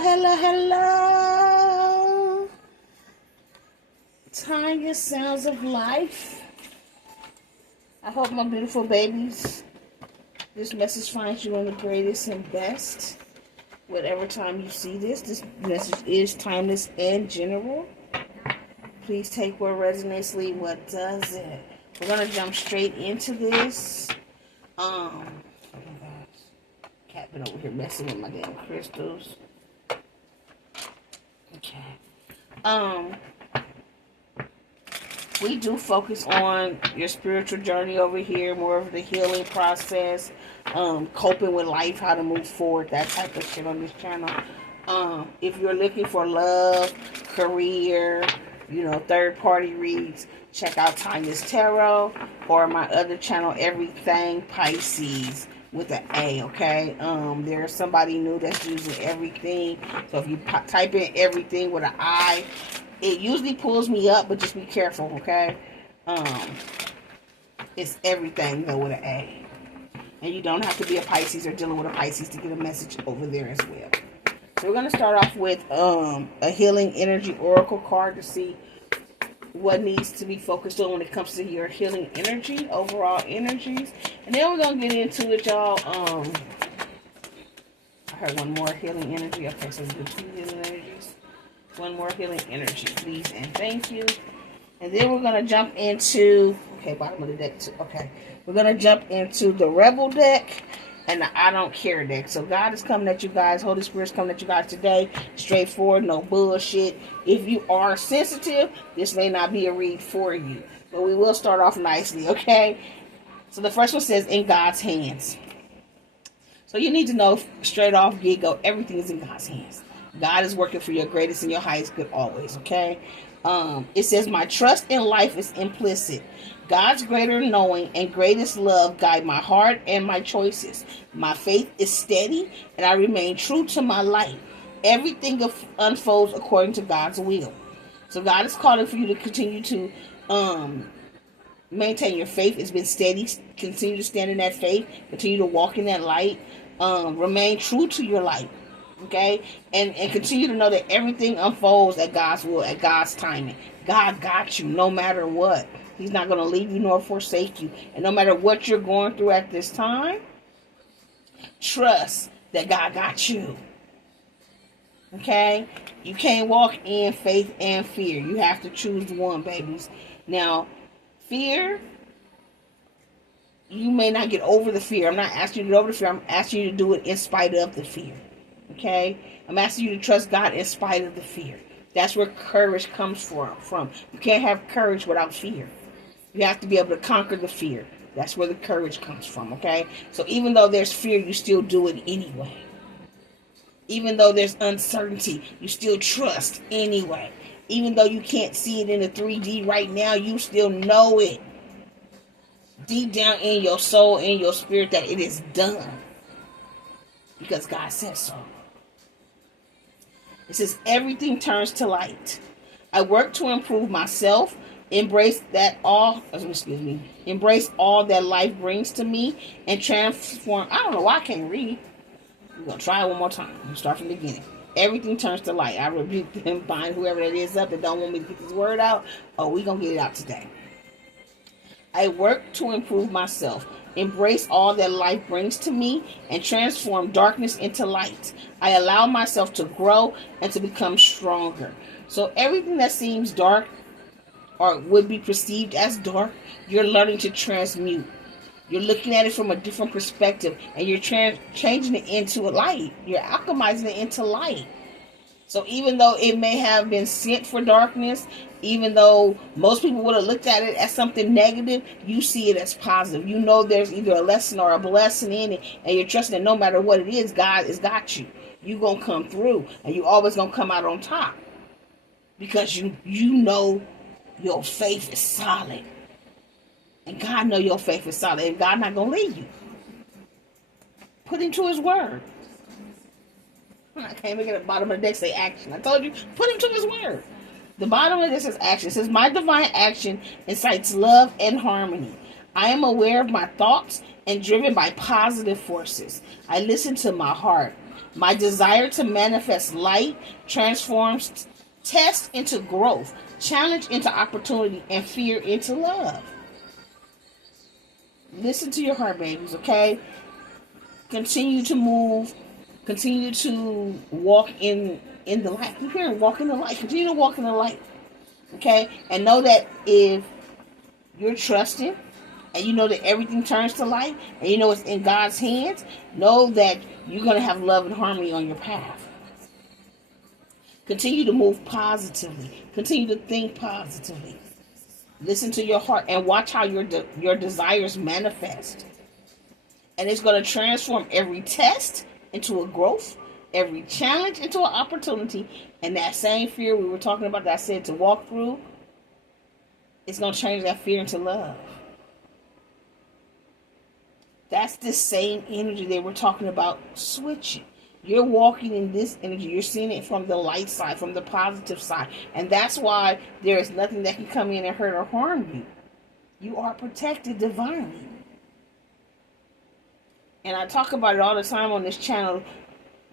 Hello. Tanya's Sounds of Life. I hope my beautiful babies, this message finds you on the greatest and best. Whatever time you see this message is timeless and general. Please take what resonates, leave what doesn't. We're going to jump straight into this. Oh my gosh. Cat been over here messing with my damn crystals. Okay. We do focus on your spiritual journey over here, more of the healing process, coping with life, how to move forward, that type of shit on this channel. If you're looking for love, career, third-party reads, check out Tanya's Tarot or my other channel, Everything Pisces with an A, okay? There's somebody new that's using Everything. So if you type in Everything with an I, it usually pulls me up, but just be careful, okay? It's Everything, though, with an A. And you don't have to be a Pisces or dealing with a Pisces to get a message over there as well. So we're going to start off with a Healing Energy Oracle card to see what needs to be focused on when it comes to your healing energy, overall energies. And then we're going to get into it, y'all. I heard one more healing energy. Okay, so we do 2 healing energies. One more healing energy, please and thank you. And then we're going to jump into, bottom of the deck too. Okay, we're going to jump into the Rebel deck and the I Don't Care deck. So God is coming at you guys. Holy Spirit's coming at you guys today. Straightforward, no bullshit. If you are sensitive, this may not be a read for you. But we will start off nicely, okay? So the first one says, in God's hands. So you need to know straight off get-go, everything is in God's hands. God is working for your greatest and your highest good always, okay? It says, my trust in life is implicit. God's greater knowing and greatest love guide my heart and my choices. My faith is steady and I remain true to my light. Everything unfolds according to God's will. So God is calling for you to continue to maintain your faith. It's been steady. Continue to stand in that faith. Continue to walk in that light. Remain true to your light. Okay? And continue to know that everything unfolds at God's will, at God's timing. God got you no matter what. He's not going to leave you nor forsake you. And no matter what you're going through at this time, trust that God got you. Okay? You can't walk in faith and fear. You have to choose one, babies. Now, fear, you may not get over the fear. I'm not asking you to get over the fear. I'm asking you to do it in spite of the fear. Okay? I'm asking you to trust God in spite of the fear. That's where courage comes from. You can't have courage without fear. You have to be able to conquer the fear. That's where the courage comes from, okay? So even though there's fear, you still do it anyway. Even though there's uncertainty, you still trust anyway. Even though you can't see it in the 3D right now, you still know it. Deep down in your soul, in your spirit, that it is done. Because God said so. It says, everything turns to light. I work to improve myself. Embrace all that life brings to me and transform. I don't know why I can't read. We're going to try it one more time. I'm going to start from the beginning. Everything turns to light. I rebuke them, bind whoever that is up that don't want me to get this word out. Oh, we're going to get it out today. I work to improve myself. Embrace all that life brings to me and transform darkness into light. I allow myself to grow and to become stronger. So everything that seems dark or would be perceived as dark, you're learning to transmute. You're looking at it from a different perspective, and you're changing it into a light. You're alchemizing it into light. So even though it may have been sent for darkness, even though most people would have looked at it as something negative, you see it as positive. You know there's either a lesson or a blessing in it, and you're trusting that no matter what it is, God has got you. You're going to come through, and you're always going to come out on top. Because you know your faith is solid. And God know your faith is solid. And God not going to leave you. Put him to his word. I can't even get the bottom of the deck say action. I told you, put him to his word. The bottom of this is action. It says, my divine action incites love and harmony. I am aware of my thoughts and driven by positive forces. I listen to my heart. My desire to manifest light transforms test into growth, challenge into opportunity, and fear into love. Listen to your heart, babies, okay? Continue to move. Continue to walk in the light. Keep hearing, walk in the light. Continue to walk in the light, okay? And know that if you're trusting, and you know that everything turns to light, and you know it's in God's hands, know that you're going to have love and harmony on your path. Continue to move positively. Continue to think positively. Listen to your heart and watch how your desires manifest. And it's going to transform every test into a growth, every challenge into an opportunity, and that same fear we were talking about that I said to walk through, it's going to change that fear into love. That's the same energy they were talking about switching. You're walking in this energy. You're seeing it from the light side, from the positive side. And that's why there is nothing that can come in and hurt or harm you. You are protected divinely. And I talk about it all the time on this channel.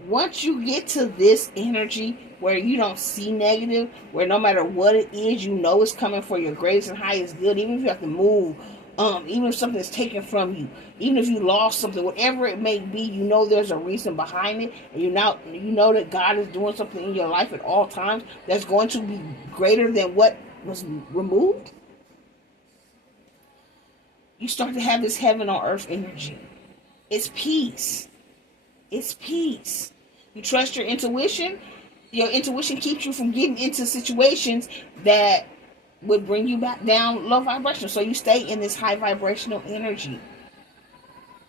Once you get to this energy where you don't see negative, where no matter what it is, you know it's coming for your greatest and highest good, even if you have to move, even if something is taken from you, even if you lost something, whatever it may be, you know there's a reason behind it, and you know that God is doing something in your life at all times that's going to be greater than what was removed. You start to have this heaven on earth energy. It's peace. It's peace. You trust your intuition. Your intuition keeps you from getting into situations that would bring you back down low vibration. So you stay in this high vibrational energy.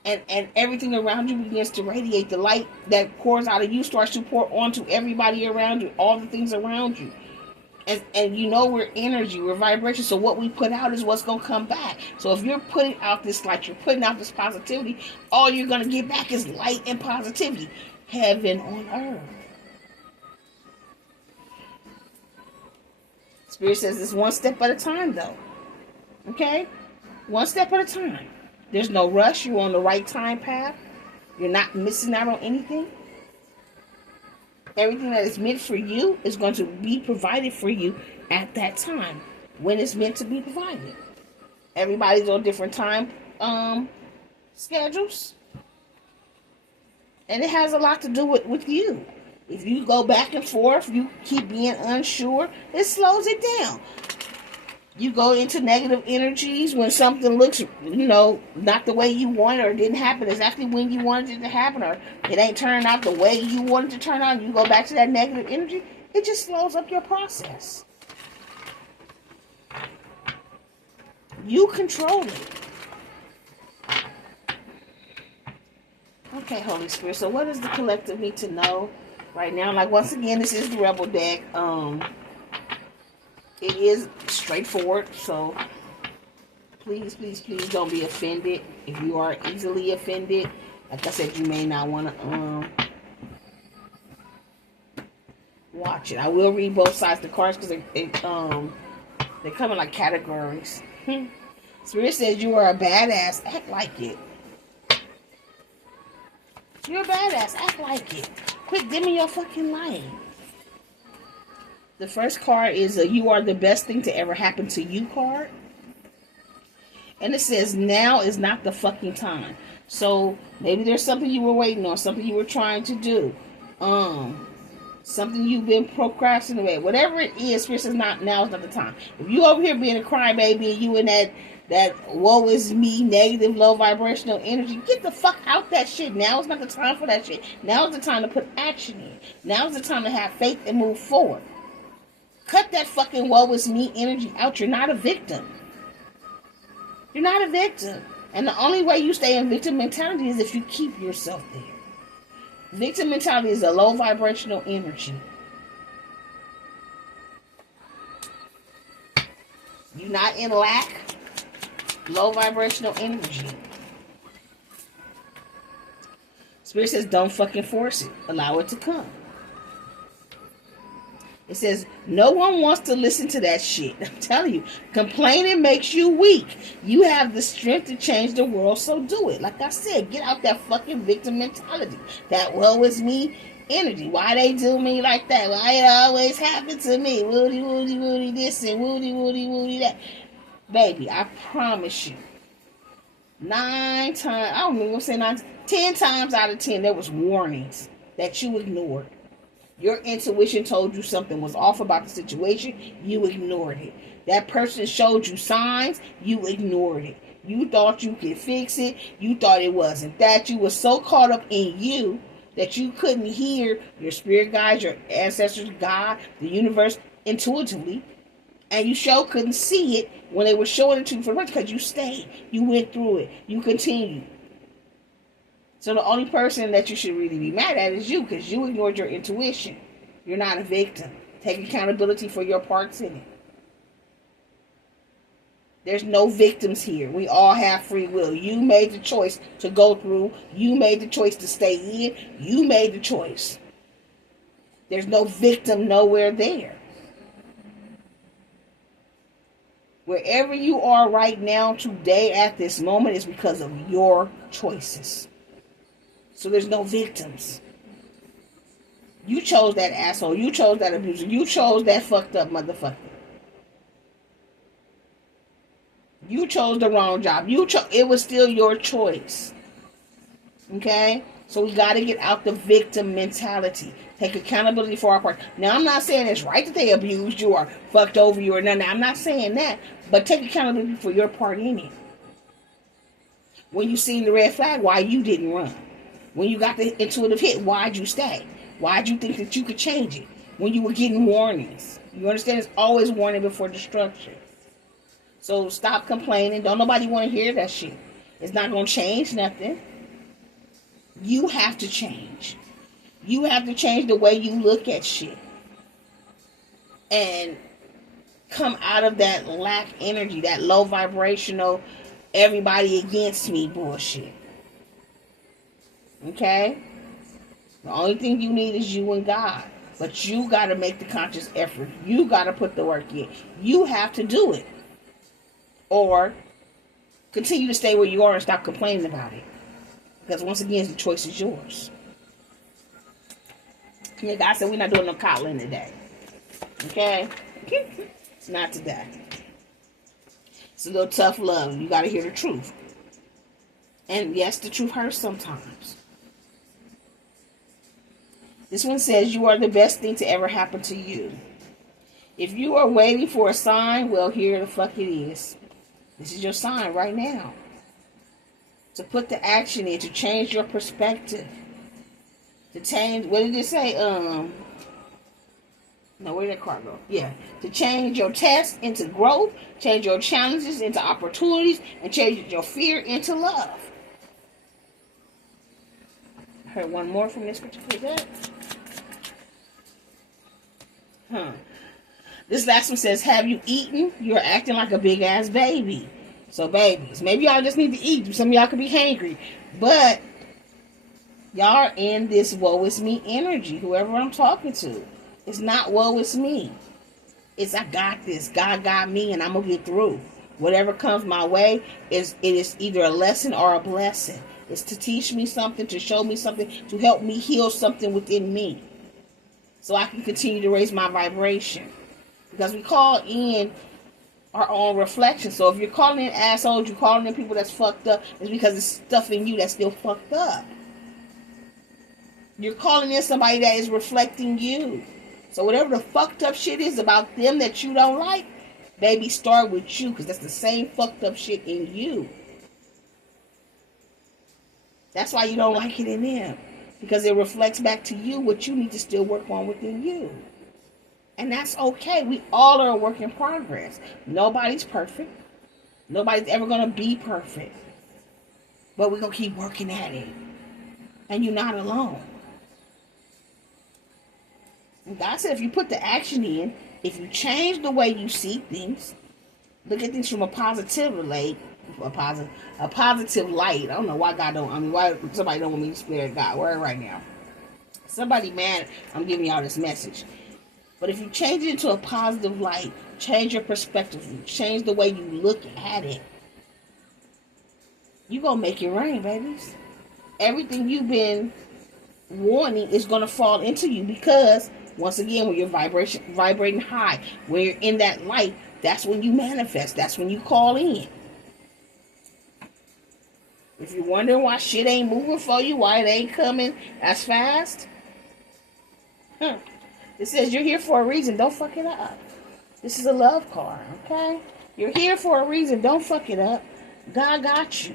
And everything around you begins to radiate. The light that pours out of you starts to pour onto everybody around you, all the things around you. And you know we're energy, we're vibration. So what we put out is what's going to come back. So if you're putting out this light, you're putting out this positivity, all you're going to get back is light and positivity. Heaven on earth. Spirit says it's one step at a time, though. Okay? One step at a time. There's no rush. You're on the right time path. You're not missing out on anything. Everything that is meant for you is going to be provided for you at that time when it's meant to be provided. Everybody's on different time schedules. And it has a lot to do with you. If you go back and forth, you keep being unsure, it slows it down. You go into negative energies when something looks, not the way you want it, or didn't happen exactly when you wanted it to happen, or it ain't turning out the way you wanted it to turn out. You go back to that negative energy, it just slows up your process. You control it. Okay, Holy Spirit. So what does the collective need to know right now? Like, once again, this is the Rebel deck. It is straightforward, so please, please, please don't be offended. If you are easily offended, like I said, you may not want to watch it. I will read both sides of the cards because they come in like categories. Spirit says you are a badass. Act like it. You're a badass. Act like it. Quit dimming your fucking light. The first card is a "You are the best thing to ever happen to you" card. And it says, now is not the fucking time. So maybe there's something you were waiting on, something you were trying to do. Something you've been procrastinating. Whatever it is, Spirit says now is not the time. If you over here being a crybaby and you in that woe is me, negative, low vibrational energy, get the fuck out that shit. Now is not the time for that shit. Now is the time to put action in. Now is the time to have faith and move forward. Cut that fucking woe is me energy out. You're not a victim. You're not a victim. And the only way you stay in victim mentality is if you keep yourself there. Victim mentality is a low vibrational energy. You're not in lack. Low vibrational energy. Spirit says don't fucking force it. Allow it to come. It says, no one wants to listen to that shit. I'm telling you, complaining makes you weak. You have the strength to change the world, so do it. Like I said, get out that fucking victim mentality. That woe is me energy. Why they do me like that? Why it always happen to me? Woody, woody, woody this and woody, woody, woody that. Baby, I promise you, 9 times, I don't even say 9, 10 times out of 10, there was warnings that you ignored. Your intuition told you something was off about the situation. You ignored it. That person showed you signs. You ignored it. You thought you could fix it. You thought it wasn't that. You were so caught up in you that you couldn't hear your spirit guides, your ancestors, God, the universe intuitively. And you sure couldn't see it when they were showing it to you for the rest, because you stayed. You went through it. You continued. So the only person that you should really be mad at is you, because you ignored your intuition. You're not a victim. Take accountability for your parts in it. There's no victims here. We all have free will. You made the choice to go through. You made the choice to stay in. You made the choice. There's no victim nowhere there. Wherever you are right now, today, at this moment, is because of your choices. So there's no victims. You chose that asshole. You chose that abuser. You chose that fucked up motherfucker. You chose the wrong job. It was still your choice. Okay? So we got to get out the victim mentality. Take accountability for our part. Now, I'm not saying it's right that they abused you or fucked over you or nothing. I'm not saying that. But take accountability for your part in it. When you seen the red flag, why you didn't run? When you got the intuitive hit, why'd you stay? Why'd you think that you could change it? When you were getting warnings. You understand? It's always warning before destruction. So stop complaining. Don't nobody want to hear that shit. It's not going to change nothing. You have to change. You have to change the way you look at shit. And come out of that lack energy, that low vibrational, everybody against me bullshit. Okay? The only thing you need is you and God. But you got to make the conscious effort. You got to put the work in. You have to do it. Or continue to stay where you are and stop complaining about it. Because once again, the choice is yours. Yeah, God said we're not doing no coddling today. Okay? It's not today. It's a little tough love. You got to hear the truth. And yes, the truth hurts sometimes. This one says, you are the best thing to ever happen to you. If you are waiting for a sign, well, here the fuck it is. This is your sign right now. To put the action in, to change your perspective. To change, what did it say? No, where did that card go? Yeah. To change your test into growth, change your challenges into opportunities, and change your fear into love. I heard one more from this particular deck. This last one says, have you eaten? You're acting like a big ass baby. So babies, maybe y'all just need to eat. Some of y'all could be hangry. But y'all are in this woe is me energy. Whoever I'm talking to. It's not woe is me. It's I got this. God got me and I'm going to get through. Whatever comes my way, it is either a lesson or a blessing. It's to teach me something, to show me something, to help me heal something within me. So I can continue to raise my vibration. Because we call in our own reflection. So if you're calling in assholes, you're calling in people that's fucked up, it's because there's stuff in you that's still fucked up. You're calling in somebody that is reflecting you. So whatever the fucked up shit is about them that you don't like, baby, start with you, because that's the same fucked up shit in you. That's why you don't like it in them. Because it reflects back to you what you need to still work on within you. And that's okay. We all are a work in progress. Nobody's perfect. Nobody's ever going to be perfect. But we're going to keep working at it. And you're not alone. And God said if you put the action in, if you change the way you see things, look at things from a positive light. A positive light. I don't know why why somebody don't want me to spare God word right now. Somebody mad I'm giving y'all this message. But if you change it into a positive light, change your perspective, change the way you look at it, you're going to make it rain, babies. Everything you've been wanting is going to fall into you because, once again, when you're vibrating high, when you're in that light, that's when you manifest. That's when you call in. If you're wondering why shit ain't moving for you, why it ain't coming as fast, it says you're here for a reason. Don't fuck it up. This is a love card, okay? You're here for a reason. Don't fuck it up. God got you.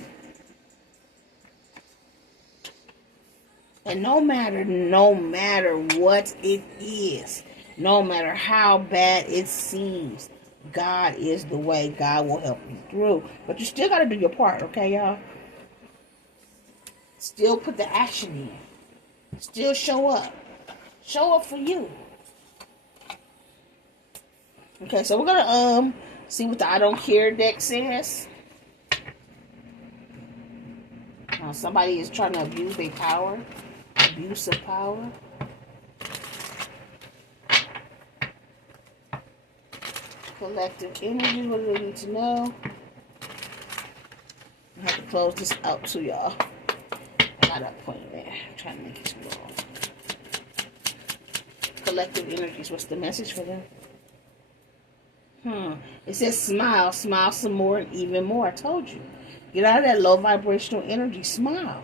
And no matter what it is, no matter how bad it seems, God is the way. God will help you through. But you still got to do your part, okay, y'all? Still put the action in. Still show up. Show up for you. Okay, so we're going to see what the I Don't Care deck says. Somebody is trying to abuse their power. Abuse of power. Collective energy. What do they need to know? I have to close this out to y'all. I got that point there. I'm trying to make it too long. Collective energies. What's the message for them? It says smile. Smile some more and even more. I told you. Get out of that low vibrational energy. Smile.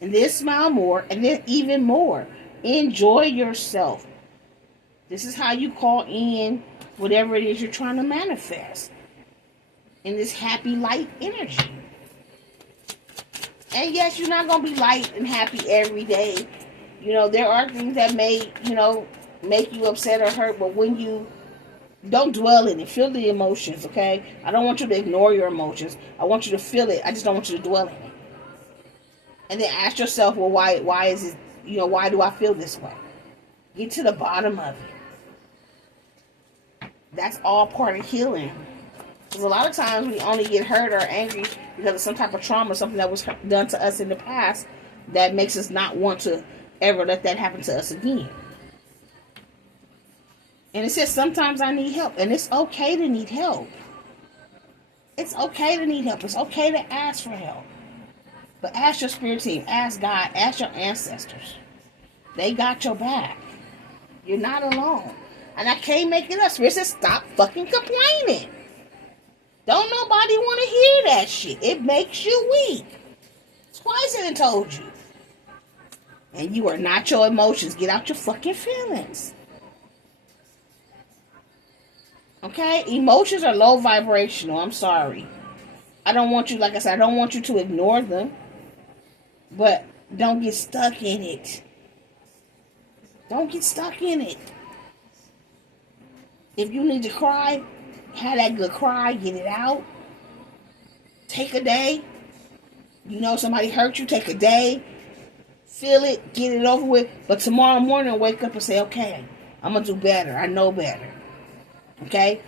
And then smile more. And then even more. Enjoy yourself. This is how you call in whatever it is you're trying to manifest. In this happy, light energy. And yes, you're not going to be light and happy every day. You know, there are things that may, make you upset or hurt. But when you don't dwell in it, feel the emotions, okay? I don't want you to ignore your emotions. I want you to feel it. I just don't want you to dwell in it. And then ask yourself, well, why is it, why do I feel this way? Get to the bottom of it. That's all part of healing. Because a lot of times we only get hurt or angry because of some type of trauma, something that was done to us in the past that makes us not want to ever let that happen to us again. And it says sometimes I need help. And it's okay to need help. It's okay to need help. It's okay to ask for help. But ask your spirit team. Ask God. Ask your ancestors. They got your back. You're not alone. And I can't make it up. Spirit says stop fucking complaining. Don't nobody want to hear that shit. It makes you weak. Twice I done told you. And you are not your emotions. Get out your fucking feelings. Okay? Emotions are low vibrational. I'm sorry. I don't want you, like I said, I don't want you to ignore them. But don't get stuck in it. Don't get stuck in it. If you need to cry, have that good cry, get it out. Take a day. Somebody hurt you, take a day. Feel it, get it over with. But tomorrow morning, wake up and say, okay, I'm going to do better. I know better. Okay?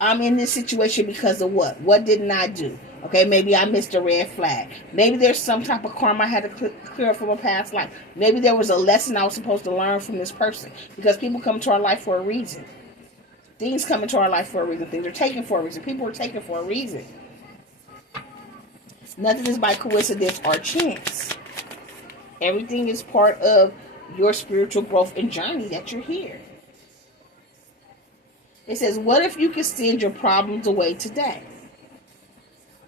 I'm in this situation because of what? What didn't I do? Okay, maybe I missed a red flag. Maybe there's some type of karma I had to clear from a past life. Maybe there was a lesson I was supposed to learn from this person. Because people come to our life for a reason. Things come into our life for a reason. Things are taken for a reason. People are taken for a reason. Nothing is by coincidence or chance. Everything is part of your spiritual growth and journey that you're here. It says, what if you could send your problems away today?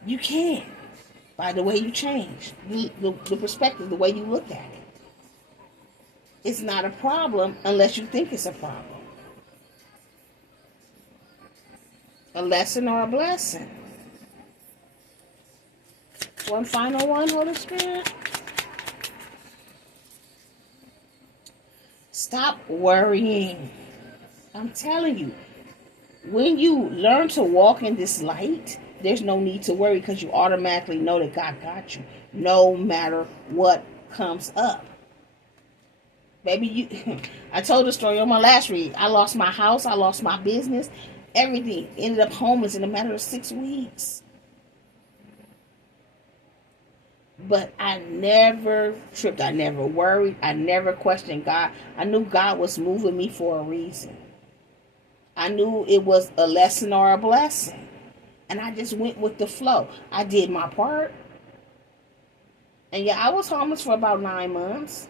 You can. By the way you change. The perspective, the way you look at it. It's not a problem unless you think it's a problem. A lesson or a blessing. One final one, Holy Spirit. Stop worrying. I'm telling you. When you learn to walk in this light, there's no need to worry because you automatically know that God got you. No matter what comes up. Baby, I told the story on my last read. I lost my house. I lost my business. Everything. Ended up homeless in a matter of 6 weeks. But I never tripped. I never worried. I never questioned God. I knew God was moving me for a reason. I knew it was a lesson or a blessing. And I just went with the flow. I did my part. And yeah, I was homeless for about 9 months.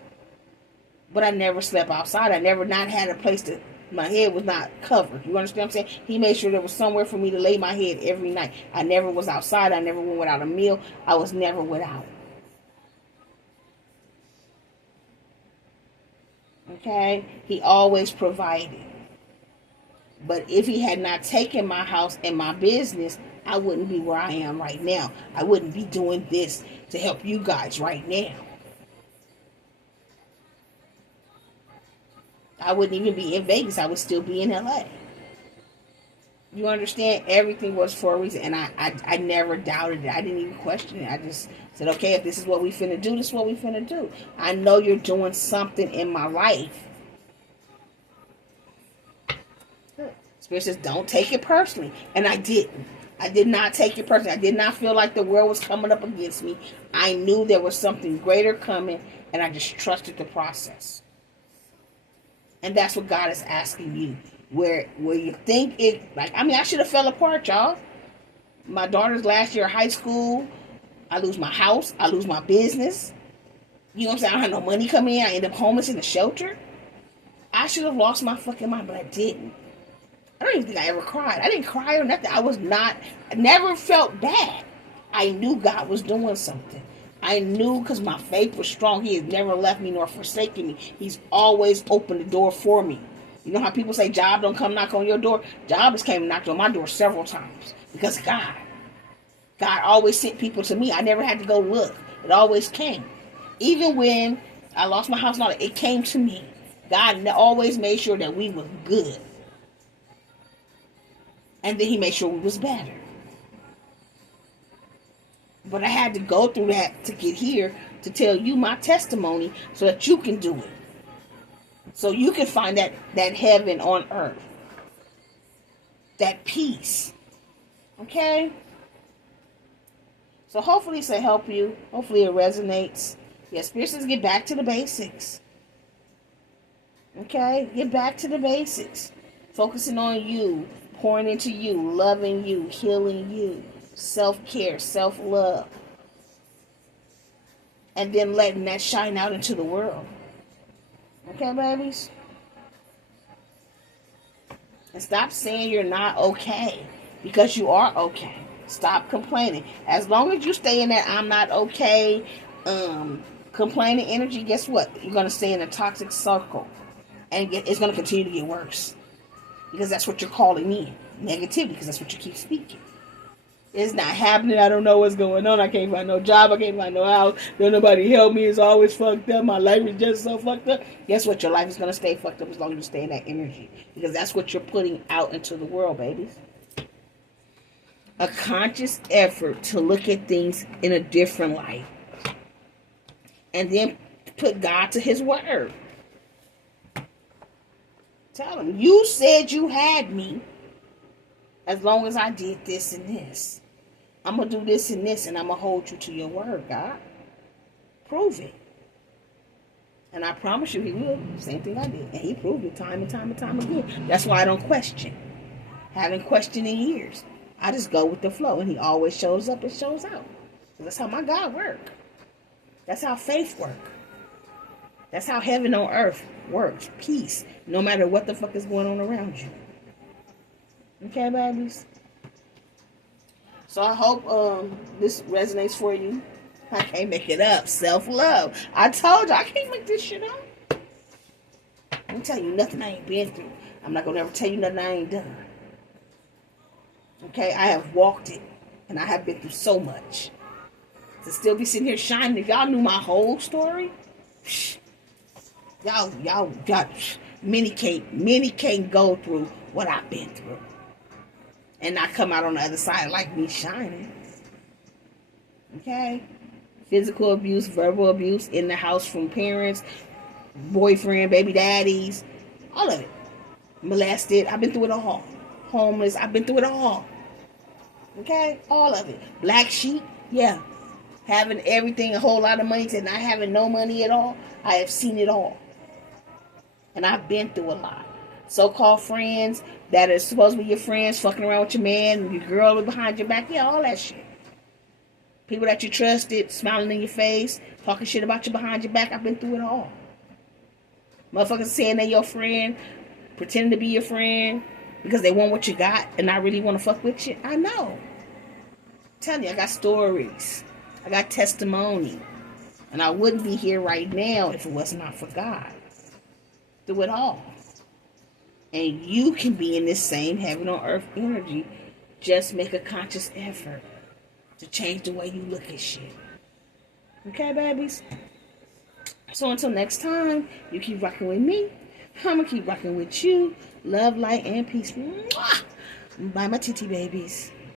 But I never slept outside. I never not had a place to, my head was not covered. You understand what I'm saying? He made sure there was somewhere for me to lay my head every night. I never was outside. I never went without a meal. I was never without. Okay? He always provided. But if he had not taken my house and my business, I wouldn't be where I am right now. I wouldn't be doing this to help you guys right now. I wouldn't even be in Vegas. I would still be in LA. You understand? Everything was for a reason. And I never doubted it. I didn't even question it. I just said, okay, if this is what we finna do, this is what we finna do. I know you're doing something in my life. Spirit says, don't take it personally. And I didn't. I did not take it personally. I did not feel like the world was coming up against me. I knew there was something greater coming, and I just trusted the process. And that's what God is asking you. Where you think it, like, I mean, I should have fell apart, y'all. My daughter's last year of high school. I lose my house. I lose my business. You know what I'm saying? I don't have no money coming in. I end up homeless in a shelter. I should have lost my fucking mind, but I didn't. I don't even think I ever cried. I didn't cry or nothing. I never felt bad. I knew God was doing something. I knew because my faith was strong. He has never left me nor forsaken me. He's always opened the door for me. You know how people say job don't come knock on your door? Job has came and knocked on my door several times. Because God always sent people to me. I never had to go look. It always came. Even when I lost my house and all that, it came to me. God always made sure that we were good. And then he made sure we was better. But I had to go through that to get here to tell you my testimony so that you can do it. So you can find that heaven on earth. That peace. Okay? So hopefully it's to help you. Hopefully it resonates. Yes, Spirit says get back to the basics. Okay? Get back to the basics. Focusing on you. Pouring into you, loving you, healing you, self-care, self-love. And then letting that shine out into the world. Okay, babies? And stop saying you're not okay. Because you are okay. Stop complaining. As long as you stay in that I'm not okay, complaining energy, guess what? You're going to stay in a toxic circle. And it's going to continue to get worse. Because that's what you're calling in. Negativity, because that's what you keep speaking. It's not happening. I don't know what's going on. I can't find no job. I can't find no house. Don't nobody help me. It's always fucked up. My life is just so fucked up. Guess what? Your life is going to stay fucked up as long as you stay in that energy. Because that's what you're putting out into the world, babies. A conscious effort to look at things in a different light. And then put God to his word. Tell him, you said you had me as long as I did this and this. I'm going to do this and this, and I'm going to hold you to your word, God. Prove it. And I promise you he will. Same thing I did. And he proved it time and time and time again. That's why I don't question. Haven't questioned in years. I just go with the flow, and he always shows up and shows out. That's how my God works. That's how faith works. That's how heaven on earth works. Peace. No matter what the fuck is going on around you. Okay, babies? So I hope this resonates for you. I can't make it up. Self-love. I told you, I can't make this shit up. I ain't tell you nothing I ain't been through. I'm not going to ever tell you nothing I ain't done. Okay? I have walked it. And I have been through so much. To still be sitting here shining. If y'all knew my whole story, y'all got many can't go through what I've been through. And not come out on the other side like me shining. Okay? Physical abuse, verbal abuse in the house from parents, boyfriend, baby daddies, all of it. Molested, I've been through it all. Homeless, I've been through it all. Okay? All of it. Black sheep, yeah. having everything, a whole lot of money, to not having no money at all. I have seen it all. And I've been through a lot. So-called friends that are supposed to be your friends, fucking around with your man, your girl behind your back, yeah, all that shit. People that you trusted, smiling in your face, talking shit about you behind your back. I've been through it all. Motherfuckers saying they're your friend, pretending to be your friend because they want what you got and not really want to fuck with you. I know. I'm telling you, I got stories. I got testimony. And I wouldn't be here right now if it was not for God. Through it all. And you can be in this same heaven on earth energy. Just make a conscious effort to change the way you look at shit. Okay, babies? So until next time, you keep rocking with me. I'm going to keep rocking with you. Love, light, and peace. Mwah! Bye, my titty babies.